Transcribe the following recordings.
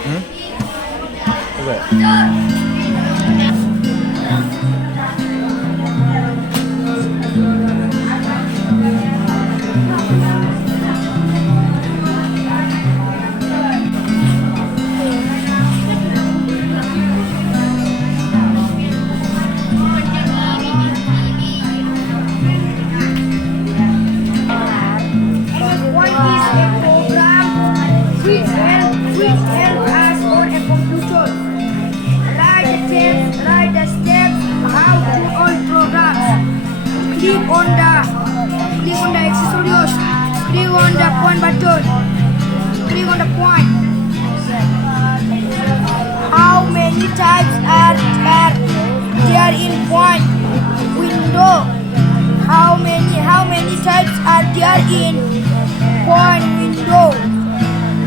What's One is a program which help us on a computer. Write the steps how to all programs. Click on the accessories. Click on the point button. Click on the point. How many types are there in point window? How many types are there in point window?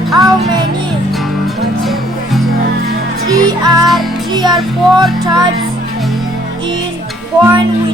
How many? Three or four types in point window.